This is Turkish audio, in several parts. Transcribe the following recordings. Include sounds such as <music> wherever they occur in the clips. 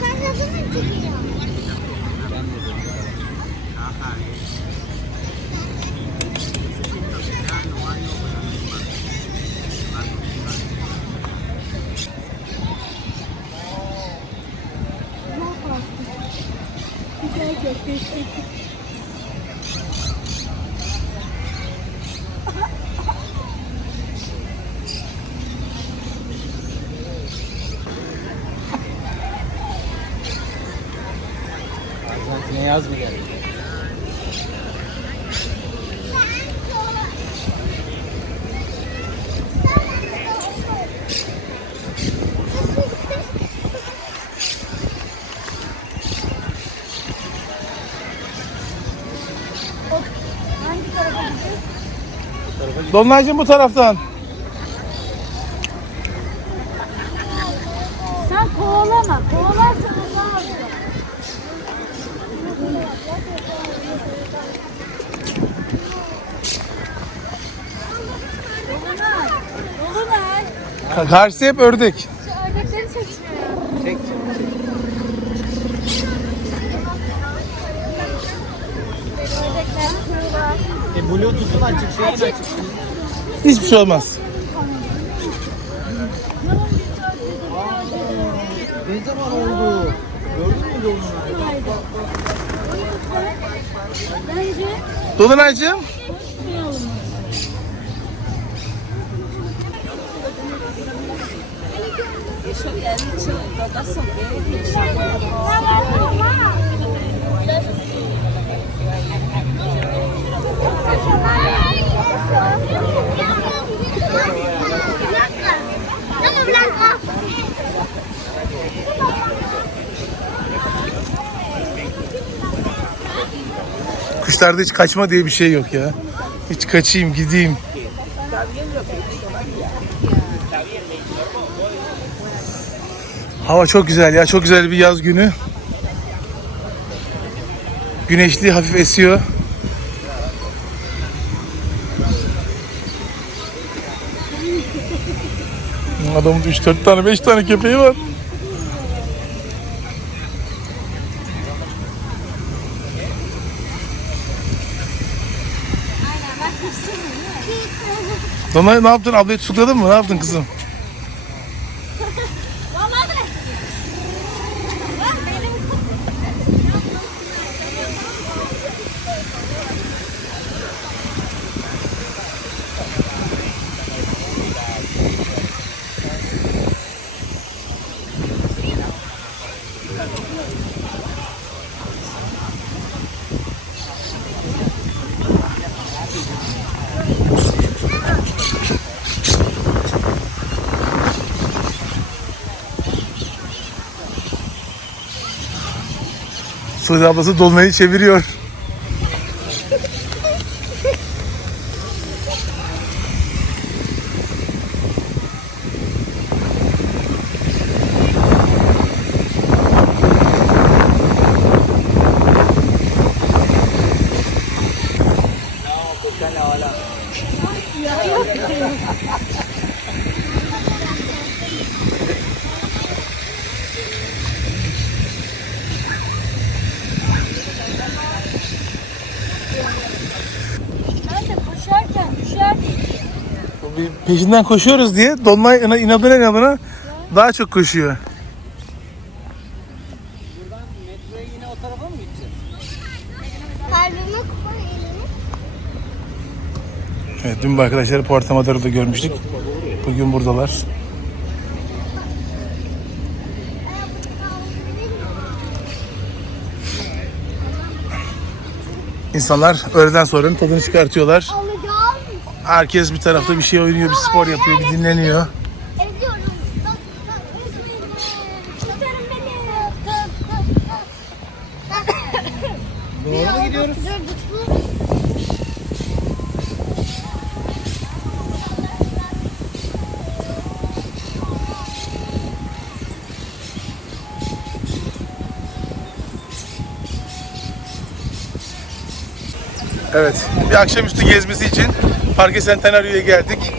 Kazanın çıkıyor. Arjantin'e yaz mı geldi? Dolunaycığım bu taraftan. Sen kovalama. Kovalarsan daha az. Dolunay. Dolunay. Ka- Karşısı hep ördek. Şu ördekleri seçmiyor. Çek çek çek. Ördekler kuyruğu. E Bluetooth'un açık şeyin açık. Hiçbir şey olmaz. Ne zaman oldu? Gördün mü Dolunaycığım. Kuşlarda hiç kaçma diye bir şey yok ya. Hiç kaçayım gideyim. Hava çok güzel ya. Çok güzel bir yaz günü. Güneşli hafif esiyor. Adamın 3-4 tane 5 tane köpeği var. Dolunay ne yaptın? Ablayı tutukladın mı? Ne yaptın kızım? Suudi ablası dolunayı çeviriyor. Ben de koşarken düşerdim. Bir Peşinden koşuyoruz diye dolunay ina- inadına inadına daha çok koşuyor. Evet, dün arkadaşları Puerto Madero'da görmüştük. Bugün buradalar. İnsanlar öğleden sonra tadını çıkartıyorlar. Herkes bir tarafta bir şey oynuyor, bir spor yapıyor, bir dinleniyor. Doğru mu gidiyoruz? Evet, bir akşamüstü gezmesi için Parque Centenario'ya geldik.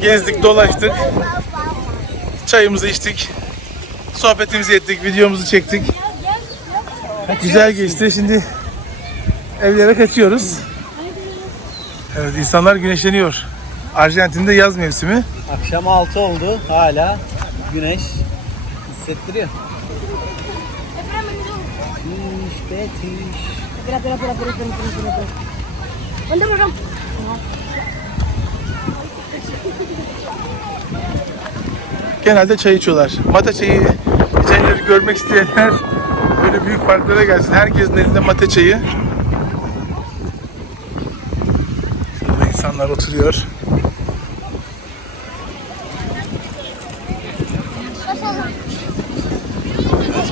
Gezdik, dolaştık, çayımızı içtik. Sohbetimizi ettik, videomuzu çektik. Güzel geçti. Şimdi evlere kaçıyoruz. Evet insanlar güneşleniyor. Arjantin'de yaz mevsimi. Akşam 6 oldu. Hala güneş hissettiriyor. Tiş be tiş. Espera, espera, espera, espera, espera, espera. ¿Dónde vamos? Genelde çay içiyorlar. Mate çayı içenleri görmek isteyenler böyle büyük parklara gelsin. Herkesin elinde mate çayı. Şurada insanlar oturuyor.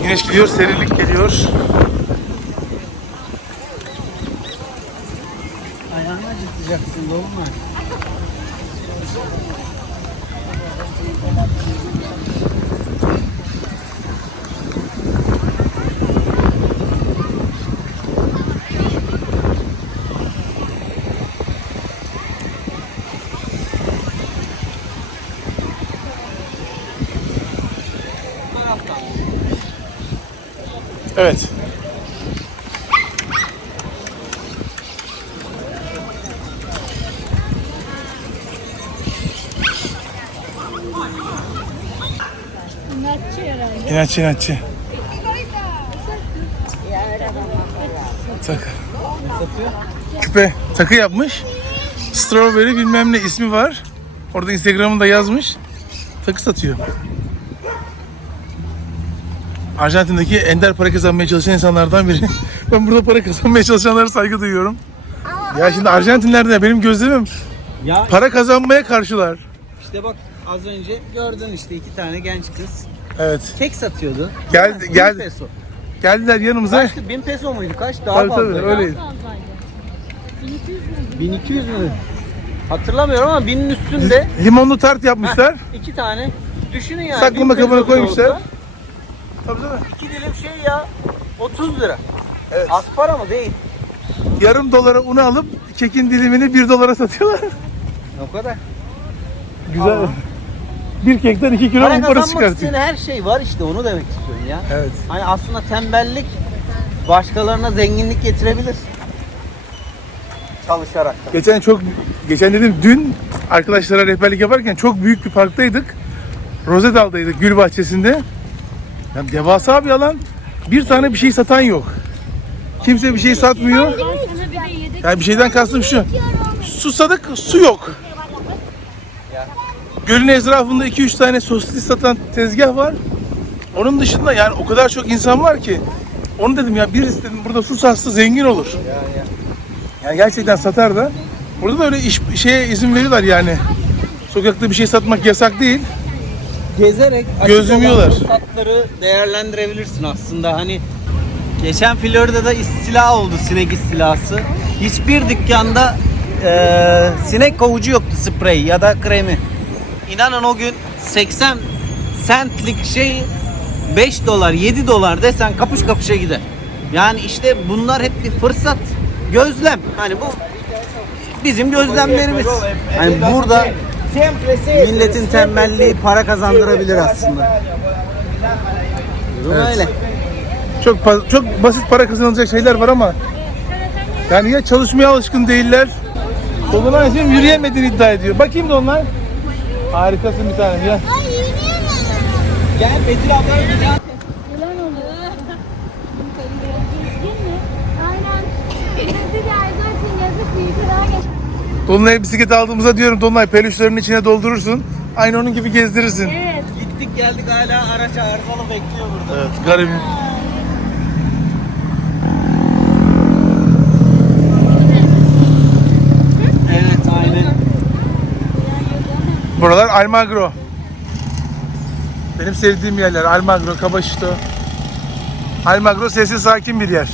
Güneş gidiyor, serinlik geliyor. Ayağını acıtacaksın dolma. Evet. İnatçı herhalde. İnatçı inatçı. Takı. Küpe. Takı yapmış. Strawberry bilmem ne ismi var. Orada Instagram'ında yazmış. Takı satıyor. Arjantin'deki ender para kazanmaya çalışan insanlardan biri. <laughs> ben burada para kazanmaya çalışanlara saygı duyuyorum. Ya şimdi Arjantinler'de benim gözlemim Ya para kazanmaya karşılar. işte bak az önce gördün işte iki tane genç kız Evet. kek satıyordu. Bin geldi. peso. Geldiler yanımıza. Kaçtı? 1000 peso muydu? Kaç? Daha Tabii fazla. tabii ya. öyleydi. 1200 mü? Hatırlamıyorum ama binin üstünde Limonlu tart yapmışlar. iki tane. Düşünün yani. Saklama 1000 peso kabına bile koymuşlar. olsa Tabii tabii. İki dilim şey ya 30 lira. Evet. Az para mı değil? Yarım dolara unu alıp kekin dilimini bir dolara satıyorlar. O kadar. Güzel. Aa. Bir kekten iki kilo Para un parası kazanmak çıkartıyor. için her şey var işte onu demek istiyorum ya. Evet. Hani aslında tembellik başkalarına zenginlik getirebilir. Çalışarak da. Geçen çok, geçen dedim dün arkadaşlara rehberlik yaparken çok büyük bir parktaydık. Rosedal'daydık gül bahçesinde. Ya devasa bir alan. Bir tane bir şey satan yok. Kimse bir şey satmıyor. Yani bir şeyden kastım şu. Susadık, su yok. Gölün etrafında 2-3 tane sosis satan tezgah var. Onun dışında yani o kadar çok insan var ki. Onu dedim ya birisi dedim burada su satsa zengin olur. Yani gerçekten satar da. Burada da öyle iş, şeye izin veriyorlar yani. Sokakta bir şey satmak yasak değil. Gezerek açık olan fırsatları değerlendirebilirsin aslında. Hani geçen Florida'da istila oldu sinek istilası. Hiçbir dükkanda eee, sinek kovucu yoktu sprey ya da kremi. İnanın o gün 80 centlik şey 5 dolar 7 dolar desen kapış kapışa gider. Yani işte bunlar hep bir fırsat. Gözlem. Hani bu bizim gözlemlerimiz. Hani burada milletin tembelliği para kazandırabilir aslında. Durum Evet. öyle. Çok çok basit para kazanılacak şeyler var ama yani ya çalışmaya alışkın değiller. Dolunay için yürüyemediğini iddia ediyor. Bakayım Dolunay. Harikasın bir tane ya. Ay yürüyemem. Gel Betül abla Yılan oluyor. Aynen. Yazı geldi için yazık büyük daha geç. Dolunay'a bisiklet aldığımızda diyorum Dolunay peluşların içine doldurursun. Aynı onun gibi gezdirirsin. Evet. Gittik geldik hala araç arızalı bekliyor burada. Evet garibim. Evet aynen. Buralar Almagro. Benim sevdiğim yerler Almagro, Kabaşito. Almagro sessiz sakin bir yer.